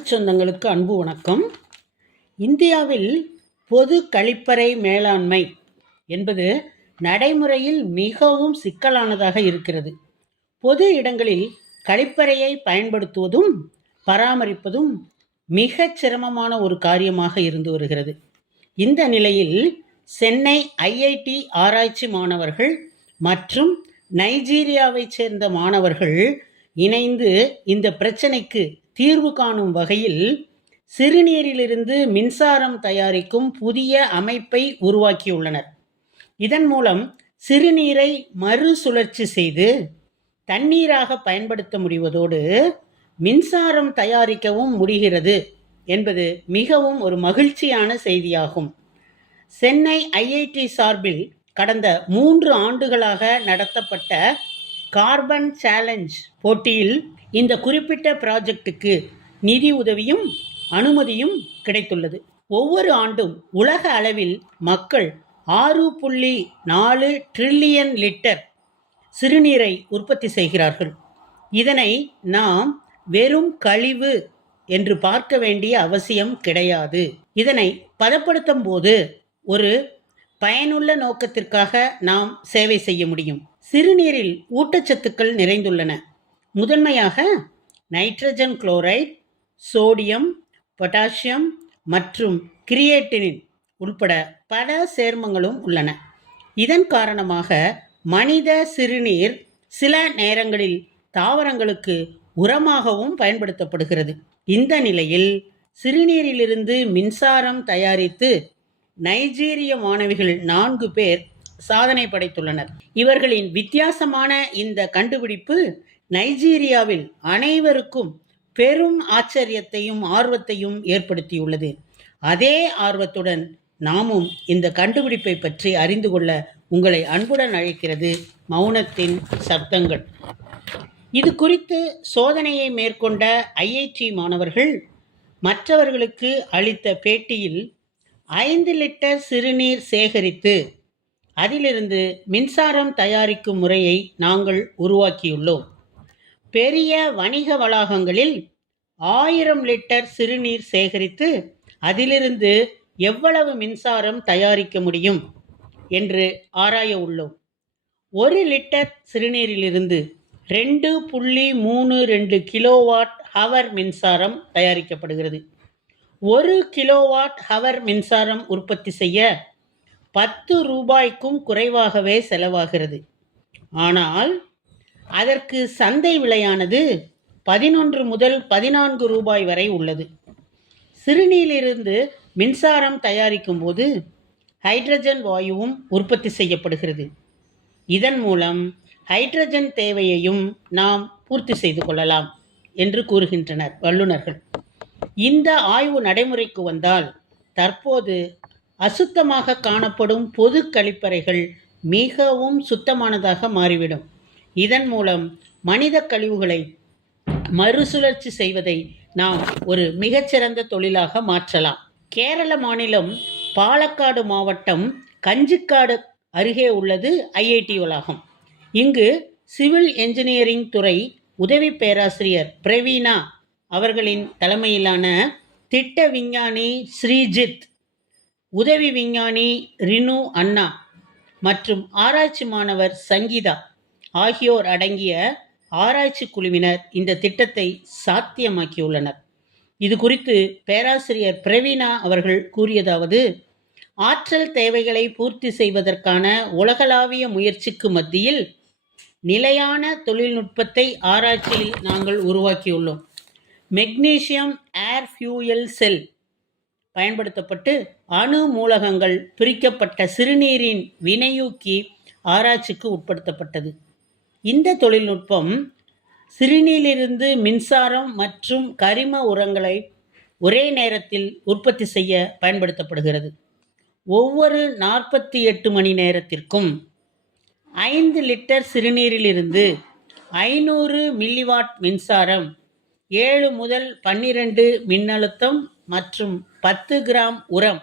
தமிழ் சொந்தங்களுக்கு அன்பு வணக்கம். இந்தியாவில் பொது கழிப்பறை மேலாண்மை என்பது நடைமுறையில் மிகவும் சிக்கலானதாக இருக்கிறது. பொது இடங்களில் கழிப்பறையை பயன்படுத்துவதும் பராமரிப்பதும் மிக சிரமமான ஒரு காரியமாக இருந்து வருகிறது. இந்த நிலையில் சென்னை ஐஐடி ஆராய்ச்சி மாணவர்கள் மற்றும் நைஜீரியாவைச் சேர்ந்த மாணவர்கள் இணைந்து இந்த பிரச்சனைக்கு தீர்வு காணும் வகையில் சிறுநீரிலிருந்து மின்சாரம் தயாரிக்கும் புதிய அமைப்பை உருவாக்கியுள்ளனர். இதன் மூலம் சிறுநீரை மறுசுழற்சி செய்து தண்ணீராக பயன்படுத்த முடிவதோடு மின்சாரம் தயாரிக்கவும் முடிகிறது என்பது மிகவும் ஒரு மகிழ்ச்சியான செய்தியாகும். சென்னை ஐஐடி சார்பில் கடந்த மூன்று ஆண்டுகளாக நடத்தப்பட்ட கார்பன் சேலஞ்ச் போட்டியில் இந்த குறிப்பிட்ட ப்ராஜெக்ட்டுக்கு நிதி உதவியும் அனுமதியும் கிடைத்துள்ளது. ஒவ்வொரு ஆண்டும் உலக அளவில் மக்கள் ஆறு புள்ளி நாலு ட்ரில்லியன் லிட்டர் சிறுநீரை உற்பத்தி செய்கிறார்கள். இதனை நாம் வெறும் கழிவு என்று பார்க்க வேண்டிய அவசியம் கிடையாது. இதனை பதப்படுத்தும் போது ஒரு பயனுள்ள நோக்கத்திற்காக நாம் சேவை செய்ய முடியும். சிறுநீரில் ஊட்டச்சத்துக்கள் நிறைந்துள்ளன. முதன்மையாக நைட்ரஜன் குளோரைட் சோடியம் பொட்டாசியம் மற்றும் கிரியேட்டினின் உள்பட பல சேர்மங்களும் உள்ளன. இதன் காரணமாக மனித சிறுநீர் சில நேரங்களில் தாவரங்களுக்கு உரமாகவும் பயன்படுத்தப்படுகிறது. இந்த நிலையில் சிறுநீரிலிருந்து மின்சாரம் தயாரித்து நைஜீரிய மாணவிகள் நான்கு பேர் சாதனை படைத்துள்ளனர். இவர்களின் வித்தியாசமான இந்த கண்டுபிடிப்பு நைஜீரியாவில் அனைவருக்கும் பெரும் ஆச்சரியத்தையும் ஆர்வத்தையும் ஏற்படுத்தியுள்ளது. அதே ஆர்வத்துடன் நாமும் இந்த கண்டுபிடிப்பை பற்றி அறிந்து கொள்ள உங்களை அன்புடன் அழைக்கிறது மௌனத்தின் சப்தங்கள். இது குறித்து சோதனையை மேற்கொண்ட ஐஐடி மாணவர்கள் மற்றவர்களுக்கு அளித்த பேட்டியில் ஐந்து லிட்டர் சிறுநீர் சேகரித்து அதிலிருந்து மின்சாரம் தயாரிக்கும் முறையை நாங்கள் உருவாக்கியுள்ளோம். பெரிய வணிக வளாகங்களில் ஆயிரம் லிட்டர் சிறுநீர் சேகரித்து அதிலிருந்து எவ்வளவு மின்சாரம் தயாரிக்க முடியும் என்று ஆராய உள்ளோம். ஒரு லிட்டர் சிறுநீரிலிருந்து ரெண்டு புள்ளி மூணு ரெண்டு கிலோவாட் ஹவர் மின்சாரம் தயாரிக்கப்படுகிறது. ஒரு கிலோவாட் ஹவர் மின்சாரம் உற்பத்தி செய்ய பத்து ரூபாய்க்கும் குறைவாகவே செலவாகிறது. ஆனால் அதற்கு சந்தை விலையானது பதினொன்று முதல் பதினான்கு ரூபாய் வரை உள்ளது. சிறுநீரிலிருந்து மின்சாரம் தயாரிக்கும் போது ஹைட்ரஜன் வாயுவும் உற்பத்தி செய்யப்படுகிறது. இதன் மூலம் ஹைட்ரஜன் தேவையையும் நாம் பூர்த்தி செய்து கொள்ளலாம் என்று கூறுகின்றனர் வல்லுநர்கள். இந்த ஆய்வு நடைமுறைக்கு வந்தால் தற்போது அசுத்தமாக காணப்படும் பொது கழிப்பறைகள் மிகவும் சுத்தமானதாக மாறிவிடும். இதன் மூலம் மனித கழிவுகளை மறுசுழற்சி செய்வதை நாம் ஒரு மிகச்சிறந்த தொழிலாக மாற்றலாம். கேரள மாநிலம் பாலக்காடு மாவட்டம் கஞ்சிக்காடு அருகே உள்ளது ஐஐடி வளாகம். இங்கு சிவில் என்ஜினியரிங் துறை உதவி பேராசிரியர் பிரவீனா அவர்களின் தலைமையிலான திட்ட விஞ்ஞானி ஸ்ரீஜித் உதவி விஞ்ஞானி ரினு அண்ணா மற்றும் ஆராய்ச்சி மாணவர் சங்கீதா ஆகியோர் அடங்கிய ஆராய்ச்சி குழுவினர் இந்த திட்டத்தை சாத்தியமாக்கியுள்ளனர். இது குறித்து பேராசிரியர் பிரவீனா அவர்கள் கூறியதாவது ஆற்றல் தேவைகளை பூர்த்தி செய்வதற்கான உலகளாவிய முயற்சிக்கு மத்தியில் நிலையான தொழில்நுட்பத்தை ஆராய்ச்சியில் நாங்கள் உருவாக்கியுள்ளோம். மெக்னீசியம் ஏர் ஃபியூயல் செல் பயன்படுத்தப்பட்டு அணு மூலகங்கள் பிரிக்கப்பட்ட சிறுநீரின் வினையூக்கி ஆராய்ச்சிக்கு உட்படுத்தப்பட்டது. இந்த தொழில்நுட்பம் சிறுநீரிலிருந்து மின்சாரம் மற்றும் கரிம உரங்களை ஒரே நேரத்தில் உற்பத்தி செய்ய பயன்படுத்தப்படுகிறது. ஒவ்வொரு நாற்பத்தி எட்டு மணி நேரத்திற்கும் ஐந்து லிட்டர் சிறுநீரிலிருந்து ஐநூறு மில்லிவாட் மின்சாரம் ஏழு முதல் பன்னிரண்டு மின்னழுத்தம் மற்றும் பத்து கிராம் உரம்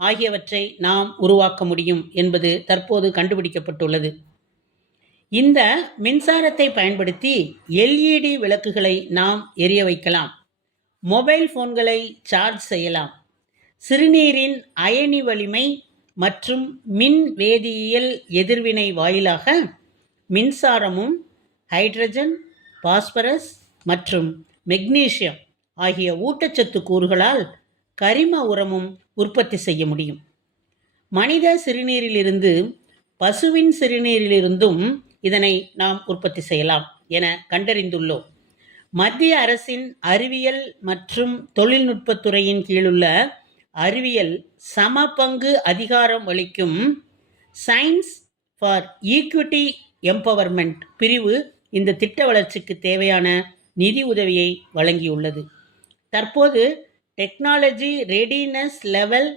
ஆகியவற்றை நாம் உருவாக்க முடியும் என்பது தற்போது கண்டுபிடிக்கப்பட்டுள்ளது. இந்த மின்சாரத்தை பயன்படுத்தி எல்இடி விளக்குகளை நாம் எரிய வைக்கலாம். மொபைல் போன்களை சார்ஜ் செய்யலாம். சிறுநீரின் அயனி வலிமை மற்றும் மின் வேதியியல் எதிர்வினை வாயிலாக மின்சாரமும் ஹைட்ரஜன் பாஸ்பரஸ் மற்றும் மெக்னீசியம் ஆகிய ஊட்டச்சத்து கூறுகளால் கரிம உரமும் உற்பத்தி செய்ய முடியும். மனித சிறுநீரிலிருந்து பசுவின் சிறுநீரிலிருந்தும் இதனை நாம் உற்பத்தி செய்யலாம் என கண்டறிந்துள்ளோம். மத்திய அரசின் அறிவியல் மற்றும் தொழில்நுட்பத்துறையின் கீழுள்ள அறிவியல் சம பங்கு அதிகாரம் அளிக்கும் சயின்ஸ் ஃபார் ஈக்விட்டி எம்பவர்மெண்ட் பிரிவு இந்த திட்ட வளர்ச்சிக்கு தேவையான நிதி உதவியை வழங்கியுள்ளது. தற்போது டெக்னாலஜி ரெடினஸ் லெவல்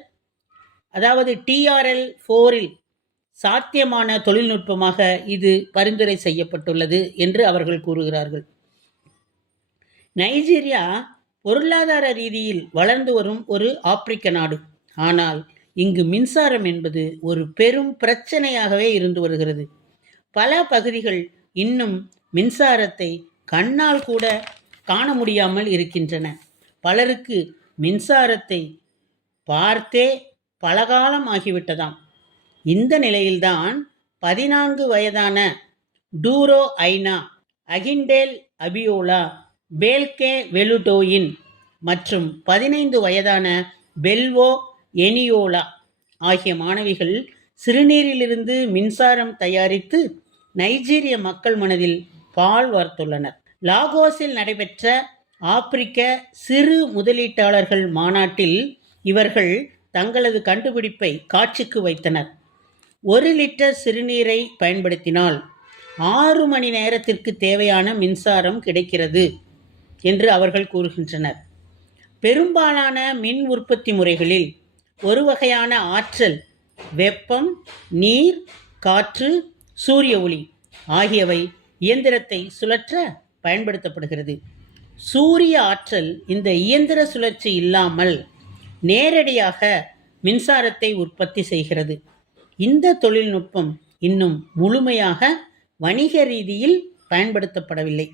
அதாவது டிஆர்எல் ஃபோரில் சாத்தியமான தொழில்நுட்பமாக இது பரிந்துரை செய்யப்பட்டுள்ளது என்று அவர்கள் கூறுகிறார்கள். நைஜீரியா பொருளாதார ரீதியில் வளர்ந்து வரும் ஒரு ஆப்பிரிக்க நாடு. ஆனால் இங்கு மின்சாரம் என்பது ஒரு பெரும் பிரச்சனையாகவே இருந்து வருகிறது. பல பகுதிகள் இன்னும் மின்சாரத்தை கண்ணால் கூட காண முடியாமல் இருக்கின்றன. பலருக்கு மின்சாரத்தை பார்த்தே பலகாலம் ஆகிவிட்டதாம். இந்த நிலையில்தான் பதினான்கு வயதான டூரோ ஐனா அகிண்டேல் அபியோலா பேல்கே வெலுடோயின் மற்றும் பதினைந்து வயதான பெல்வோ எனியோலா ஆகிய மாணவிகள் சிறுநீரிலிருந்து மின்சாரம் தயாரித்து நைஜீரிய மக்கள் மனதில் பால் வார்த்துள்ளனர் லாகோஸில் நடைபெற்ற ஆப்பிரிக்க சிறு முதலீட்டாளர்கள் மாநாட்டில் இவர்கள் தங்களது கண்டுபிடிப்பை காட்சிக்கு வைத்தனர். ஒரு லிட்டர் சிறுநீரை பயன்படுத்தினால் ஆறு மணி நேரத்திற்கு தேவையான மின்சாரம் கிடைக்கிறது என்று அவர்கள் கூறுகின்றனர். பெரும்பாலான மின் உற்பத்தி முறைகளில் ஒரு வகையான ஆற்றல் வெப்பம் நீர் காற்று சூரிய ஒளி ஆகியவை இயந்திரத்தை சுழற்ற பயன்படுத்தப்படுகிறது. சூரிய ஆற்றல் இந்த இயந்திர சுழற்சி இல்லாமல் நேரடியாக மின்சாரத்தை உற்பத்தி செய்கிறது. இந்த தொழில்நுட்பம் இன்னும் முழுமையாக வணிக ரீதியில் பயன்படுத்தப்படவில்லை.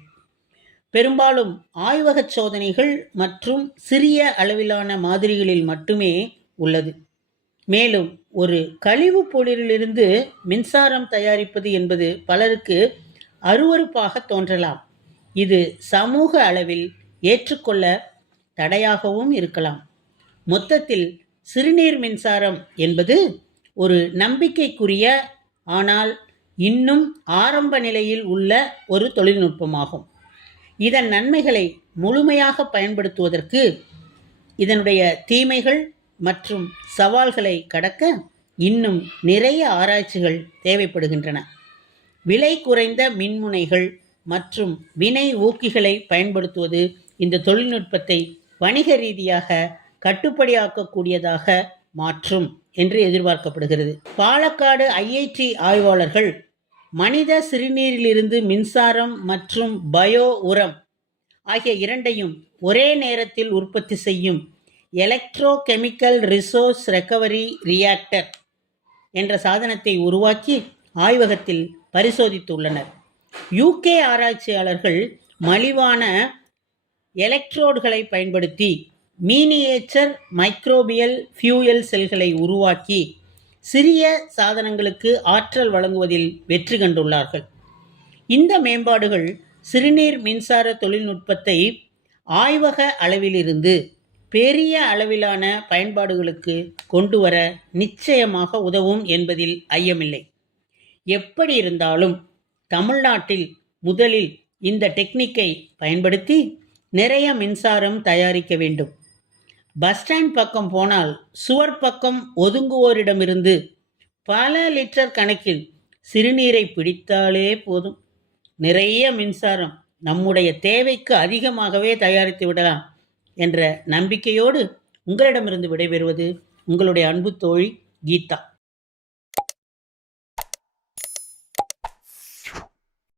பெரும்பாலும் ஆய்வகச் சோதனைகள் மற்றும் சிறிய அளவிலான மாதிரிகளில் மட்டுமே உள்ளது. மேலும் ஒரு கழிவுப் பொருளிலிருந்து மின்சாரம் தயாரிப்பது என்பது பலருக்கு அருவருப்பாக தோன்றலாம். இது சமூக அளவில் ஏற்றுக்கொள்ள தடையாகவும் இருக்கலாம். மொத்தத்தில் சிறுநீர் மின்சாரம் என்பது ஒரு நம்பிக்கைக்குரிய ஆனால் இன்னும் ஆரம்ப நிலையில் உள்ள ஒரு தொழில்நுட்பமாகும். இதன் நன்மைகளை முழுமையாக பயன்படுத்துவதற்கு இதனுடைய தீமைகள் மற்றும் சவால்களை கடக்க இன்னும் நிறைய ஆராய்ச்சிகள் தேவைப்படுகின்றன. விலை குறைந்த மின்முனைகள் மற்றும் வினை ஊக்கிகளை பயன்படுத்துவது இந்த தொழில்நுட்பத்தை வணிக ரீதியாக கட்டுப்படியாக்கக்கூடியதாக மாற்றும் என்று எதிர்பார்க்கப்படுகிறது. பாலக்காடு ஐஐடி ஆய்வாளர்கள் மனித சிறுநீரிலிருந்து மின்சாரம் மற்றும் பயோ உரம் ஆகிய இரண்டையும் ஒரே நேரத்தில் உற்பத்தி செய்யும் electro chemical resource recovery reactor என்ற சாதனத்தை உருவாக்கி ஆய்வகத்தில் பரிசோதித்துள்ளனர். யூகே ஆராய்ச்சியாளர்கள் மலிவான எலக்ட்ரோடுகளை பயன்படுத்தி மீனியேச்சர் மைக்ரோபியல் ஃபியூயல் செல்களை உருவாக்கி சிறிய சாதனங்களுக்கு ஆற்றல் வழங்குவதில் வெற்றி கண்டுள்ளார்கள். இந்த மேம்பாடுகள் சிறுநீர் மின்சார தொழில்நுட்பத்தை ஆய்வக அளவிலிருந்து பெரிய அளவிலான பயன்பாடுகளுக்கு கொண்டு வர நிச்சயமாக உதவும் என்பதில் ஐயமில்லை. எப்படி இருந்தாலும் தமிழ்நாட்டில் முதலில் இந்த டெக்னிக்கை பயன்படுத்தி நிறைய மின்சாரம் தயாரிக்க வேண்டும். பஸ் ஸ்டாண்ட் பக்கம் போனால் சுவர் பக்கம் ஒதுங்குவோரிடமிருந்து பல லிட்டர் கணக்கில் சிறுநீரை பிடித்தாலே போதும். நிறைய மின்சாரம் நம்முடைய தேவைக்கு அதிகமாகவே தயாரித்து விடலாம் என்ற நம்பிக்கையோடு உங்களிடமிருந்து விடைபெறுவது உங்களுடைய அன்பு தோழி கீதா.